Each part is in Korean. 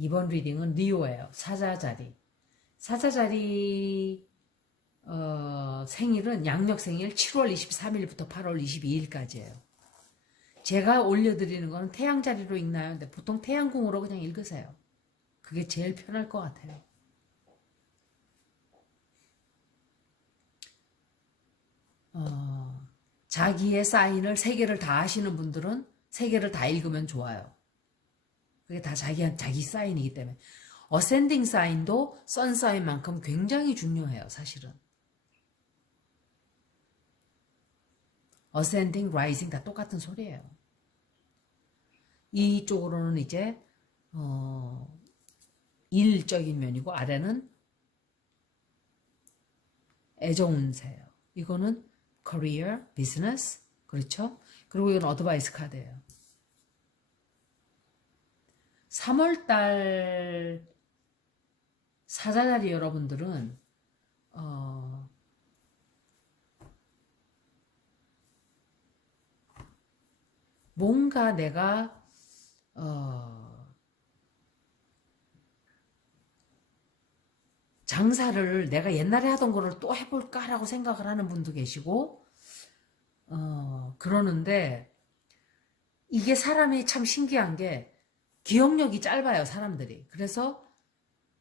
이번 리딩은 리오예요. 사자자리. 사자자리 생일은 양력 생일 7월 23일부터 8월 22일까지예요. 제가 올려드리는 거는 태양자리로 읽나요? 근데 보통 태양궁으로 그냥 읽으세요. 그게 제일 편할 것 같아요. 자기의 사인을 3개를 다 하시는 분들은 3개를 다 읽으면 좋아요. 그게 다 자기 사인이기 때문에. 어센딩 사인도 선 사인만큼 굉장히 중요해요, 사실은. 어센딩, 라이징 다 똑같은 소리예요. 이쪽으로는 이제 일적인 면이고 아래는 애정운세예요. 이거는 career, business, 그렇죠? 그리고 이건 어드바이스 카드예요. 3월달 사자자리 여러분들은 뭔가 내가 장사를 내가 옛날에 하던 거를 또 해볼까라고 생각을 하는 분도 계시고 그러는데 이게 사람이 참 신기한 게 기억력이 짧아요, 사람들이. 그래서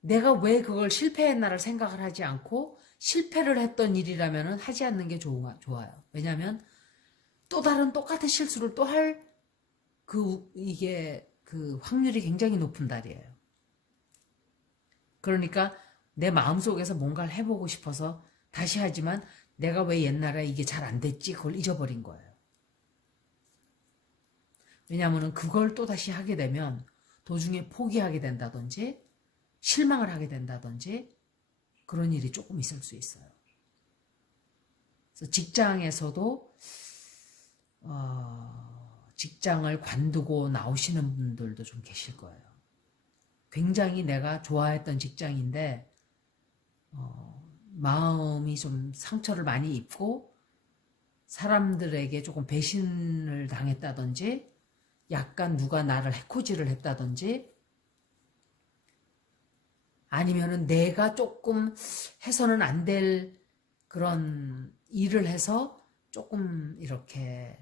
내가 왜 그걸 실패했나를 생각을 하지 않고 실패를 했던 일이라면 하지 않는 게 좋아요. 왜냐하면 또 다른 똑같은 실수를 또 할 이게 그 확률이 굉장히 높은 달이에요. 그러니까 내 마음속에서 뭔가를 해보고 싶어서 다시 하지만 내가 왜 옛날에 이게 잘 안 됐지? 그걸 잊어버린 거예요. 왜냐하면 그걸 또다시 하게 되면 도중에 포기하게 된다든지 실망을 하게 된다든지 그런 일이 조금 있을 수 있어요. 그래서 직장에서도 직장을 관두고 나오시는 분들도 좀 계실 거예요. 굉장히 내가 좋아했던 직장인데 마음이 좀 상처를 많이 입고 사람들에게 조금 배신을 당했다든지 약간 누가 나를 해코지를 했다든지 아니면은 내가 조금 해서는 안 될 그런 일을 해서 조금 이렇게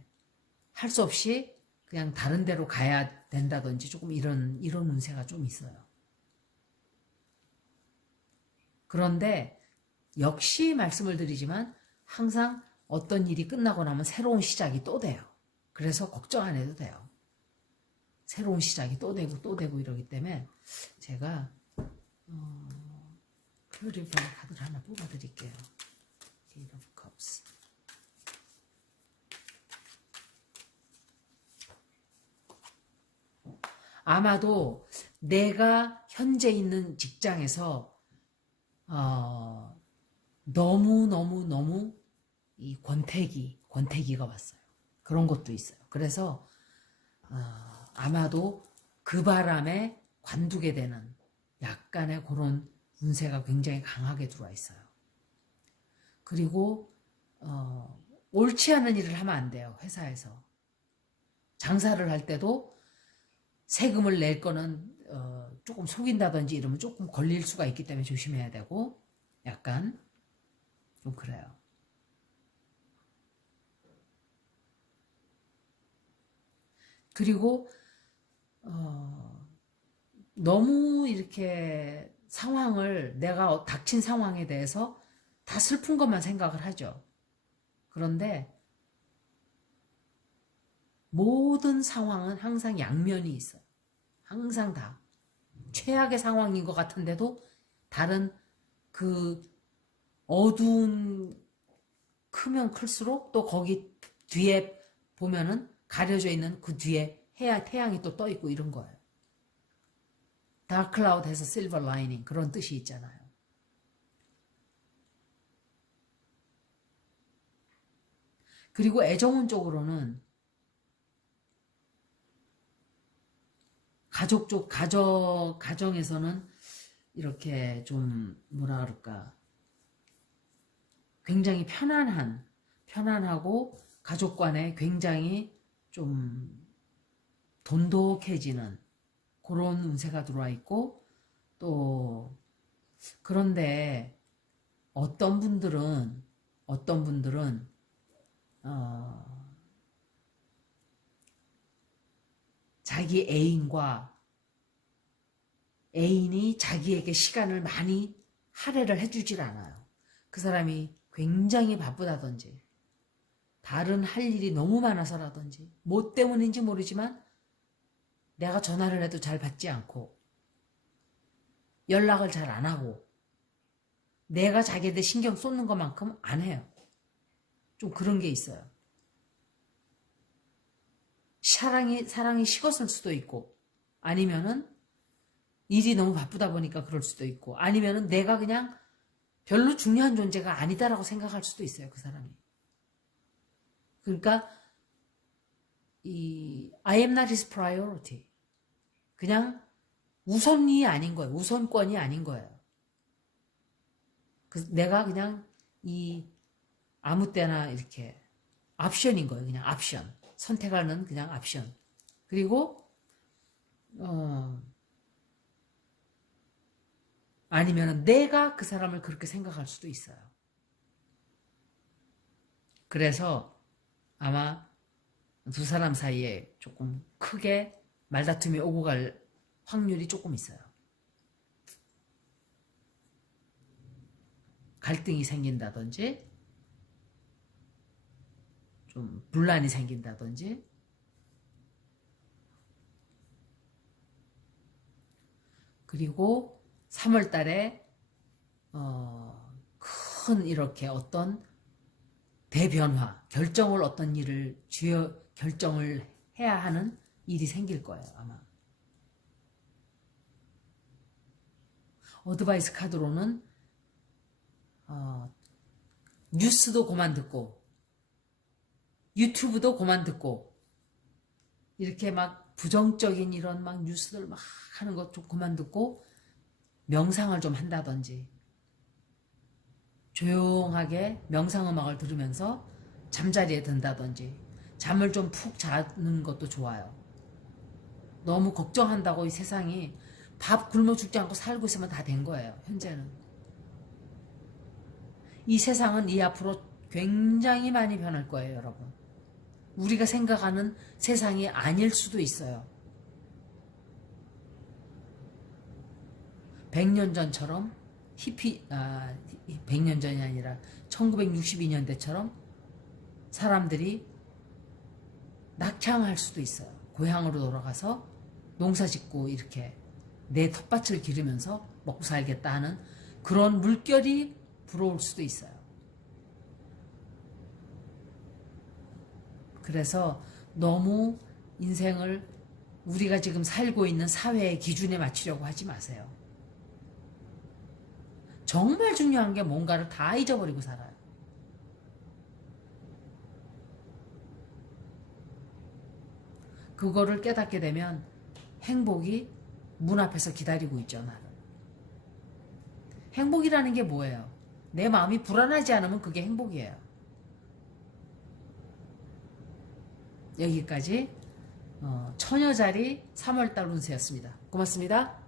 할 수 없이 그냥 다른 데로 가야 된다든지 조금 이런 운세가 좀 있어요. 그런데 역시 말씀을 드리지만 항상 어떤 일이 끝나고 나면 새로운 시작이 또 돼요. 그래서 걱정 안 해도 돼요. 새로운 시작이 또 되고 이러기 때문에 제가 퓨리파이 카드를 하나 뽑아드릴게요. Eight of Cups. 아마도 내가 현재 있는 직장에서 너무 이 권태기가 왔어요. 그런 것도 있어요. 그래서 아마도 그 바람에 관두게 되는 약간의 그런 운세가 굉장히 강하게 들어와 있어요. 그리고 옳지 않은 일을 하면 안 돼요. 회사에서. 장사를 할 때도 세금을 낼 거는 조금 속인다든지 이러면 조금 걸릴 수가 있기 때문에 조심해야 되고 약간 좀 그래요. 그리고 너무 이렇게 상황을 내가 닥친 상황에 대해서 다 슬픈 것만 생각을 하죠. 그런데 모든 상황은 항상 양면이 있어요. 항상 다. 최악의 상황인 것 같은데도 다른 그 어두운 크면 클수록 또 거기 뒤에 보면은 가려져 있는 그 뒤에 태양이 또 떠 있고 이런 거예요. 다크 클라우드에서 실버 라이닝 그런 뜻이 있잖아요. 그리고 애정운 쪽으로는 가정에서는 이렇게 좀 뭐라 그럴까 굉장히 편안하고 가족 간에 굉장히 좀 돈독해지는 그런 운세가 들어와 있고, 또 그런데 어떤 분들은 자기 애인이 자기에게 시간을 많이 할애를 해주질 않아요. 그 사람이 굉장히 바쁘다든지 다른 할 일이 너무 많아서라든지 뭐 때문인지 모르지만 내가 전화를 해도 잘 받지 않고 연락을 잘 안 하고 내가 자기한테 신경 쏟는 것만큼 안 해요. 좀 그런 게 있어요. 사랑이 식었을 수도 있고 아니면은 일이 너무 바쁘다 보니까 그럴 수도 있고 아니면은 내가 그냥 별로 중요한 존재가 아니다라고 생각할 수도 있어요. 그 사람이. 그러니까 이 I am not his priority. 그냥 우선이 아닌 거예요. 우선권이 아닌 거예요. 내가 그냥 이 아무 때나 이렇게 옵션인 거예요. 그냥 옵션. 선택하는 그냥 옵션. 그리고 아니면 내가 그 사람을 그렇게 생각할 수도 있어요. 그래서 아마 두 사람 사이에 조금 크게 말다툼이 오고 갈 확률이 조금 있어요. 갈등이 생긴다든지 좀 분란이 생긴다든지 그리고 3월 달에 큰 이렇게 어떤 대변화, 결정을 어떤 일을 결정을 해야 하는 일이 생길 거예요, 아마. 어드바이스 카드로는 뉴스도 그만 듣고 유튜브도 그만 듣고 이렇게 막 부정적인 이런 막 뉴스들 막 하는 것 좀 그만 듣고 명상을 좀 한다든지 조용하게 명상음악을 들으면서 잠자리에 든다든지 잠을 좀 푹 자는 것도 좋아요. 너무 걱정한다고 이 세상이 밥 굶어 죽지 않고 살고 있으면 다 된 거예요. 현재는. 이 세상은 이 앞으로 굉장히 많이 변할 거예요, 여러분. 우리가 생각하는 세상이 아닐 수도 있어요. 100년 전처럼 100년 전이 아니라 1962년대처럼 사람들이 낙향할 수도 있어요. 고향으로 돌아가서 농사 짓고 이렇게 내 텃밭을 기르면서 먹고 살겠다 하는 그런 물결이 불어올 수도 있어요. 그래서 너무 인생을 우리가 지금 살고 있는 사회의 기준에 맞추려고 하지 마세요. 정말 중요한 게 뭔가를 다 잊어버리고 살아요. 그거를 깨닫게 되면 행복이 문 앞에서 기다리고 있죠, 나를. 행복이라는 게 뭐예요? 내 마음이 불안하지 않으면 그게 행복이에요. 여기까지 처녀자리 3월달 운세였습니다. 고맙습니다.